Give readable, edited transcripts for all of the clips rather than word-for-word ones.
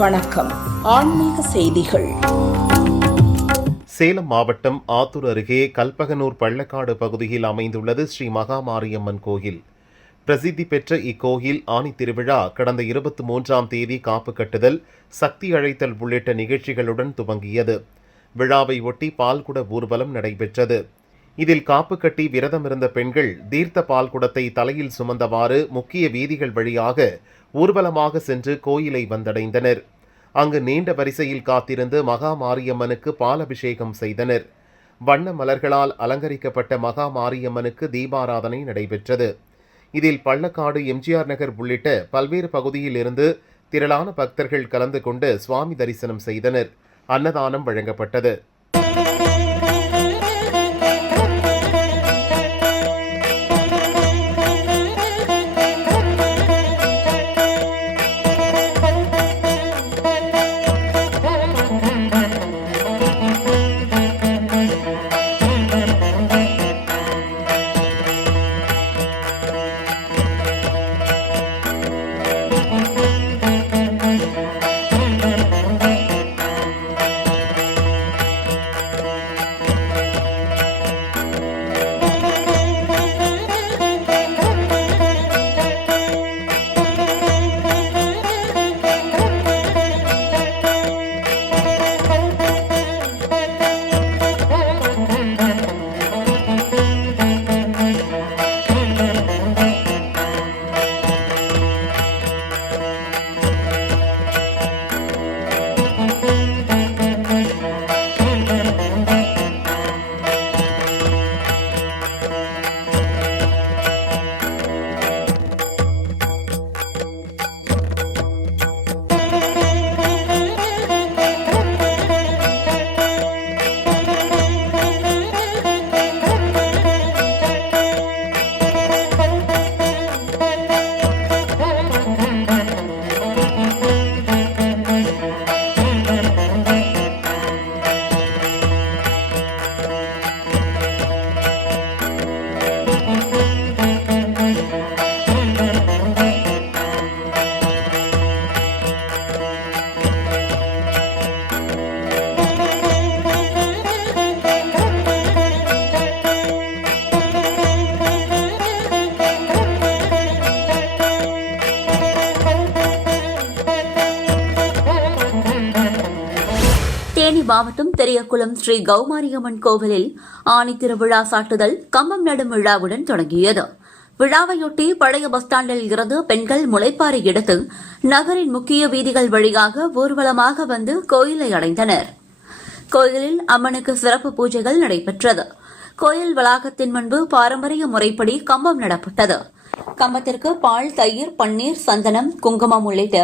வணக்கம். ஆன்மீக செய்திகள். சேலம் மாவட்டம் ஆத்தூர் அருகே கல்பகனூர் பள்ளக்காடு பகுதியில் அமைந்துள்ளது ஸ்ரீ மகாமாரியம்மன் கோயில். பிரசித்தி பெற்ற இக்கோயில் ஆனி திருவிழா கடந்த 23ஆம் தேதி காப்பு கட்டுதல், சக்தி அழைத்தல் உள்ளிட்ட நிகழ்ச்சிகளுடன் துவங்கியது. விழாவை ஒட்டி பால்குட ஊர்வலம் நடைபெற்றது. இதில் காப்பு கட்டி விரதமிருந்த பெண்கள் தீர்த்த பால்குடத்தை தலையில் சுமந்தவாறு முக்கிய வீதிகள் வழியாக ஊர்வலமாக சென்று கோயிலை வந்தடைந்தனர். அங்கு நீண்ட வரிசையில் காத்திருந்து மகா மாரியம்மனுக்கு பாலபிஷேகம் செய்தனர். வண்ண மலர்களால் அலங்கரிக்கப்பட்ட மகா மாரியம்மனுக்கு தீபாராதனை நடைபெற்றது. இதில் பள்ளக்காடு, எம்ஜிஆர் நகர் உள்ளிட்ட பல்வேறு பகுதியில் இருந்து திரளான பக்தர்கள் கலந்து கொண்டு சுவாமி தரிசனம் செய்தனர். அன்னதானம் வழங்கப்பட்டது. தேனி மாவட்டம் தெரியக்குளம் ஸ்ரீ கௌமாரியம்மன் கோவிலில் ஆனி திருவிழா சாட்டுதல், கம்பம் நடும் விழாவுடன் தொடங்கியது. விழாவையொட்டி பழைய பஸ் ஸ்டாண்டில் இருந்து பெண்கள் முளைப்பாறை எடுத்து நகரின் முக்கிய வீதிகள் வழியாக ஊர்வலமாக வந்து கோயிலை அடைந்தனர். கோயிலில் அம்மனுக்கு சிறப்பு பூஜைகள் நடைபெற்றது. கோயில் வளாகத்தின் முன்பு பாரம்பரிய முறைப்படி கம்பம் நடப்பட்டது. கம்பத்திற்கு பால், தயிர், பன்னீர், சந்தனம், குங்குமம் உள்ளிட்ட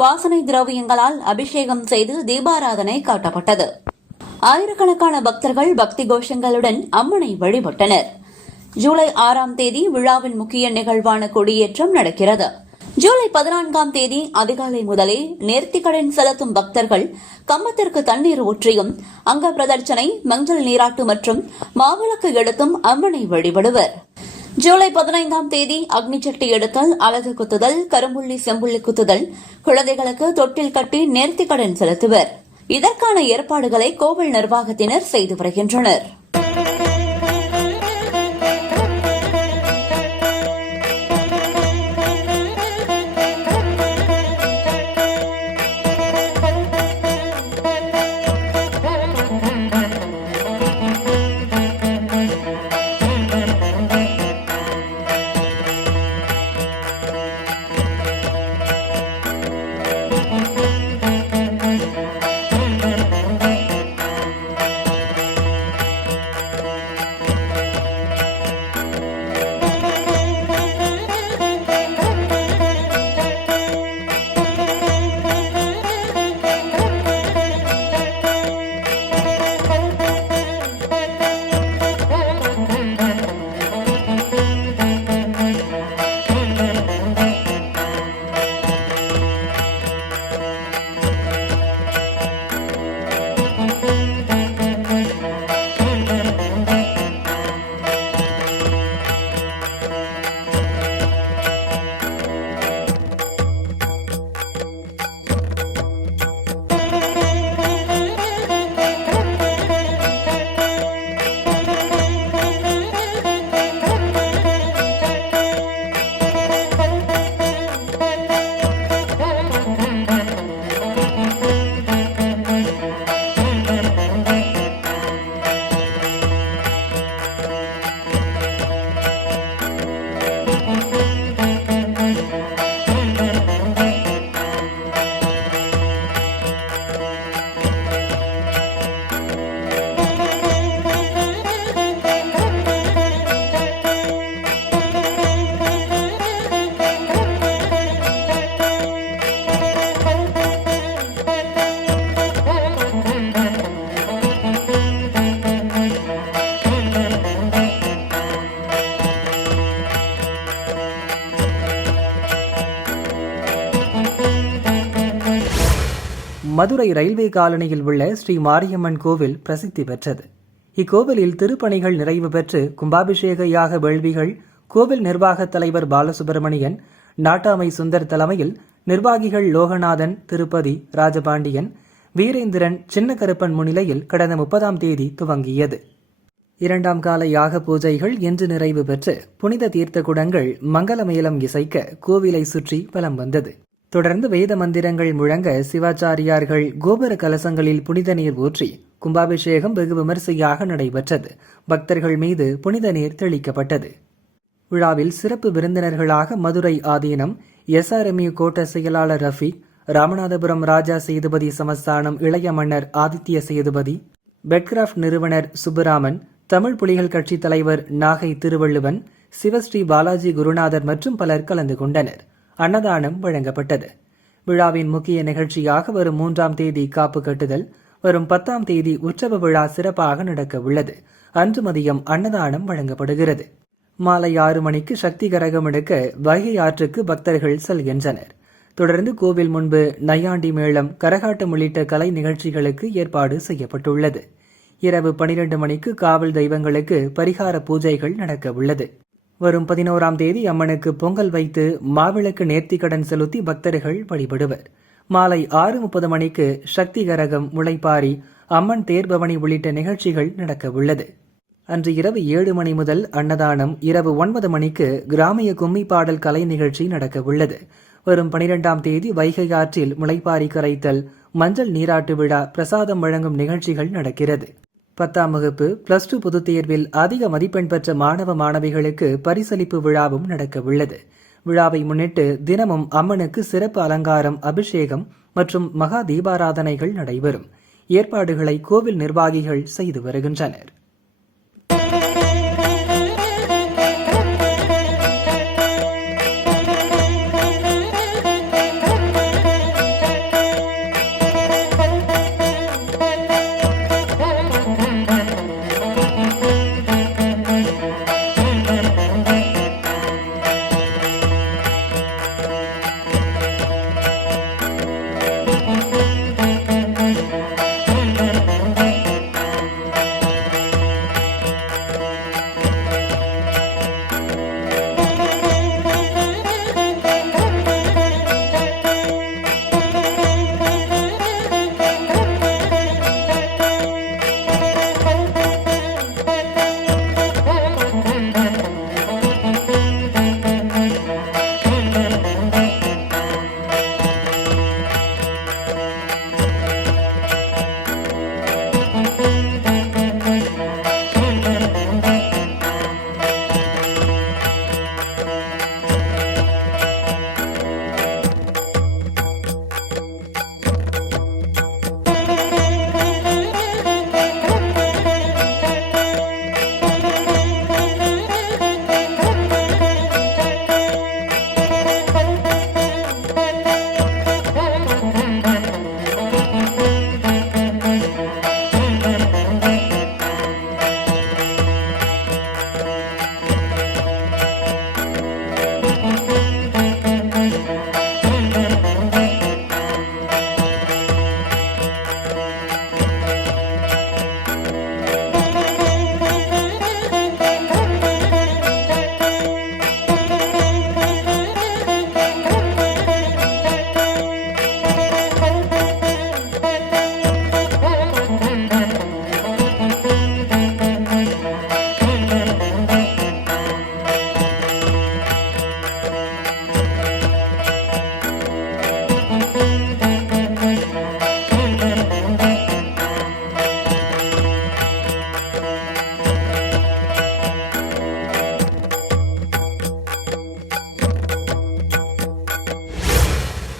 வாசனை திரவியங்களால் அபிஷேகம் செய்து தீபாராதனை காட்டப்பட்டது. ஆயிரக்கணக்கான பக்தர்கள் பக்தி கோஷங்களுடன் அம்மனை வழிபட்டனர். ஜூலை 6ஆம் தேதி விழாவின் முக்கிய நிகழ்வான கொடியேற்றம் நடக்கிறது. ஜூலை 14ஆம் தேதி அதிகாலை முதலே நேர்த்திக்கடன் செலுத்தும் பக்தர்கள் கம்பத்திற்கு தண்ணீர் ஊற்றியும் அங்க பிரதட்சணை, மஞ்சள் நீராட்டு மற்றும் மாவிளக்கு எடுத்தும் அம்மனை வழிபடுவர். ஜூலை 15ஆம் தேதி அக்னிச்சட்டி எடுத்தல், அலகு குத்துதல், கரும்புள்ளி, செம்புள்ளி குத்துதல், குழந்தைகளுக்கு தொட்டில் கட்டி நேர்த்திக்கடன் செலுத்துவர். இதற்கான ஏற்பாடுகளை கோவில் நிர்வாகத்தினர் செய்து வருகின்றனர். மதுரை ரயில்வே காலனியில் உள்ள ஸ்ரீ மாரியம்மன் கோவில் பிரசித்தி பெற்றது. இக்கோவிலில் திருப்பணிகள் நிறைவு பெற்று கும்பாபிஷேக யாக வேள்விகள் கோவில் நிர்வாகத் தலைவர் பாலசுப்பிரமணியன், நாட்டாமை சுந்தர் தலைமையில் நிர்வாகிகள் லோகநாதன், திருப்பதி, ராஜபாண்டியன், வீரேந்திரன், சின்ன கருப்பன் முன்னிலையில் கடந்த 30ஆம் தேதி துவங்கியது. 2ஆம் கால யாக பூஜைகள் இன்று நிறைவு பெற்று புனித தீர்த்த குடங்கள் மங்களமேளம் இசைக்க கோவிலை சுற்றி வலம் வந்தது. தொடர்ந்து வேத மந்திரங்கள் முழங்க சிவாச்சாரியார்கள் கோபுர கலசங்களில் புனித நீர் ஊற்றி கும்பாபிஷேகம் வெகு விமரிசையாக நடைபெற்றது. பக்தர்கள் மீது புனித நீர் தெளிக்கப்பட்டது. விழாவில் சிறப்பு விருந்தினர்களாக மதுரை ஆதீனம் SRMU கோட்ட செயலாளர் ரஃபீக், ராமநாதபுரம் ராஜா சேதுபதி சமஸ்தானம் இளைய மன்னர் ஆதித்ய சேதுபதி, பெட்கிராஃப்ட் நிறுவனர் சுப்புராமன், தமிழ் புலிகள் கட்சி தலைவர் நாகை திருவள்ளுவன், சிவஸ்ரீ பாலாஜி குருநாதர் மற்றும் பலர் கலந்து கொண்டனர். அன்னதானம் வழங்கப்பட்டது. விழாவின் முக்கிய நிகழ்ச்சியாக வரும் 3ஆம் தேதி காப்பு கட்டுதல், வரும் 10ஆம் தேதி உற்சவ விழா சிறப்பாக நடக்க உள்ளது. அன்று மதியம் அன்னதானம் வழங்கப்படுகிறது. மாலை 6 மணிக்கு சக்தி கரகம் எடுக்க வைகை ஆற்றுக்கு பக்தர்கள் செல்கின்றனர். தொடர்ந்து கோவில் முன்பு நையாண்டி மேளம், கரகாட்டம் உள்ளிட்ட கலை நிகழ்ச்சிகளுக்கு ஏற்பாடு செய்யப்பட்டுள்ளது. இரவு 12 மணிக்கு காவல் தெய்வங்களுக்கு பரிகார பூஜைகள் நடக்க உள்ளது. வரும் 11ஆம் தேதி அம்மனுக்கு பொங்கல் வைத்து மாவிளக்கு நேர்த்திக்கடன் செலுத்தி பக்தர்கள் வழிபடுவர். மாலை 6:30 மணிக்கு சக்தி கரகம், முளைப்பாரி, அம்மன் தேர்பவனி உள்ளிட்ட நிகழ்ச்சிகள் நடக்க உள்ளது. அன்று இரவு 7 மணி முதல் அன்னதானம், இரவு 9 மணிக்கு கிராமிய கும்மி பாடல் கலை நிகழ்ச்சி நடக்க உள்ளது. வரும் 12ஆம் தேதி வைகை ஆற்றில் முளைப்பாரி கரைத்தல், மஞ்சள் நீராட்டு விழா, பிரசாதம் வழங்கும் நிகழ்ச்சிகள் நடக்கிறது. 10ஆம் வகுப்பு +2 பொதுத் தேர்வில் அதிக மதிப்பெண் பெற்ற மாணவ மாணவிகளுக்கு பரிசளிப்பு விழாவும் நடக்க உள்ளது. விழாவை முன்னிட்டு தினமும் அம்மனுக்கு சிறப்பு அலங்காரம், அபிஷேகம் மற்றும் மகா தீபாராதனைகள் நடைபெறும். ஏற்பாடுகளை கோவில் நிர்வாகிகள் செய்து வருகின்றனர்.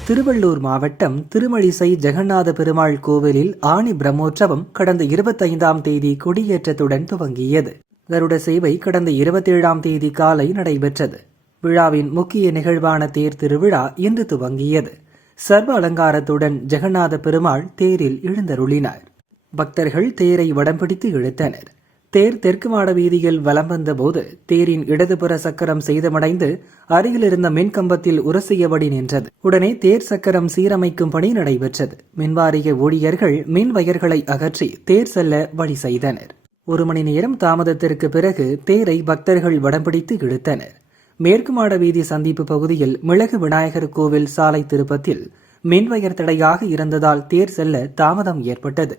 திருவள்ளூர் மாவட்டம் திருமழிசை ஜெகநாத பெருமாள் கோவிலில் ஆனி பிரம்மோற்சவம் கடந்த 25ஆம் தேதி கொடியேற்றத்துடன் துவங்கியது. கருட சேவை கடந்த 27ஆம் தேதி காலை நடைபெற்றது. விழாவின் முக்கிய நிகழ்வான தேர் திருவிழா இன்று துவங்கியது. சர்வ அலங்காரத்துடன் ஜெகநாத பெருமாள் தேரில் எழுந்தருளினார். பக்தர்கள் தேரை வடம் பிடித்து இழுத்தனர். தேர் தெற்கு மாட வீதியில் வலம் வந்தபோது தேரின் இடதுபுற சக்கரம் சேதமடைந்து அருகில் இருந்த மின்கம்பத்தில் உரசியபடி நின்றது. உடனே தேர் சக்கரம் சீரமைக்கும் பணி நடைபெற்றது. மின்வாரிய ஊழியர்கள் மின் வயர்களை அகற்றி தேர் செல்ல வழி செய்தனர். 1 மணி நேரம் தாமதத்திற்கு பிறகு தேரை பக்தர்கள் வடம்பிடித்து இழுத்தனர். மேற்கு மாட வீதி சந்திப்பு பகுதியில் மிளகு விநாயகர் கோவில் சாலை திருப்பத்தில் மின்வயர் தடையாக இருந்ததால் தேர் செல்ல தாமதம் ஏற்பட்டது.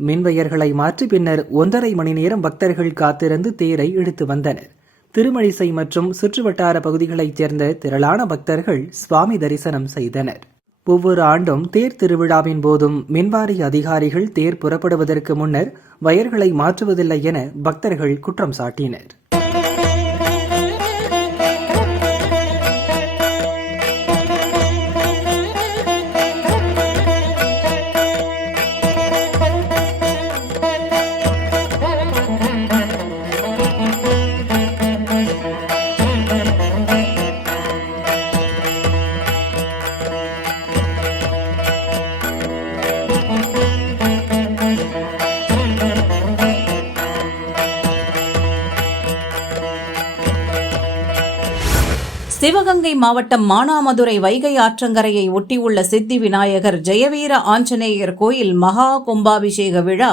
மின்வயர்களை மாற்றி பின்னர் 1.5 மணி நேரம் பக்தர்கள் காத்திருந்து தேரை இழுத்து வந்தனர். திருமழிசை மற்றும் சுற்றுவட்டார பகுதிகளைச் சேர்ந்த திரளான பக்தர்கள் சுவாமி தரிசனம் செய்தனர். ஒவ்வொரு ஆண்டும் தேர் திருவிழாவின் போதும் மின்வாரிய அதிகாரிகள் தேர் புறப்படுவதற்கு முன்னர் வயர்களை மாற்றுவதில்லை என பக்தர்கள் குற்றம் சாட்டினர். சிவகங்கை மாவட்டம் மானாமதுரை வைகை ஆற்றங்கரையை ஒட்டியுள்ள சித்தி விநாயகர் ஜெயவீர ஆஞ்சநேயர் கோயில் மகா கும்பாபிஷேக விழா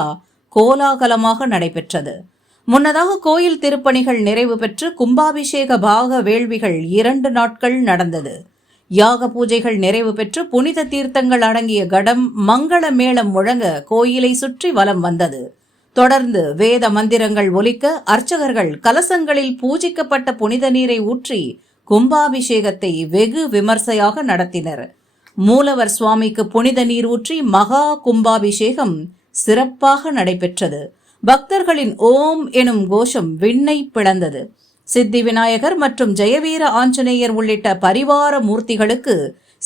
கோலாகலமாக நடைபெற்றது. முன்னதாக கோயில் திருப்பணிகள் நிறைவு பெற்று கும்பாபிஷேக பாக வேள்விகள் 2 நாட்கள் நடந்தது. யாக பூஜைகள் நிறைவு பெற்று புனித தீர்த்தங்கள் அடங்கிய கடம் மங்கள மேளம் முழங்க கோயிலை சுற்றி வலம் வந்தது. தொடர்ந்து வேத மந்திரங்கள் ஒலிக்க அர்ச்சகர்கள் கலசங்களில் பூஜிக்கப்பட்ட புனித நீரை ஊற்றி கும்பாபிஷேகத்தை வெகு விமர்சையாக நடத்தினர். மூலவர் சுவாமிக்கு புனித நீர் ஊற்றி மகா கும்பாபிஷேகம் சிறப்பாக நடைபெற்றது. பக்தர்களின் ஓம் எனும் கோஷம் விண்ணை பிளந்தது. சித்தி விநாயகர் மற்றும் ஜெயவீர ஆஞ்சநேயர் உள்ளிட்ட பரிவார மூர்த்திகளுக்கு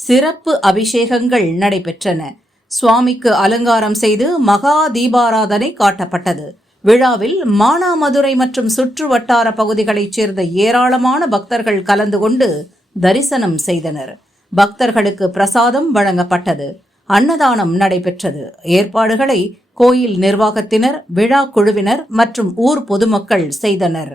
சிறப்பு அபிஷேகங்கள் நடைபெற்றன. சுவாமிக்கு அலங்காரம் செய்து மகா தீபாராதனை காட்டப்பட்டது. விழாவில் மானாமதுரை மற்றும் சுற்று வட்டார பகுதிகளைச் சேர்ந்த ஏராளமான பக்தர்கள் கலந்து கொண்டு தரிசனம் செய்தனர். பக்தர்களுக்கு பிரசாதம் வழங்கப்பட்டது. அன்னதானம் நடைபெற்றது. ஏற்பாடுகளை கோயில் நிர்வாகத்தினர், விழா குழுவினர் மற்றும் ஊர் பொதுமக்கள் செய்தனர்.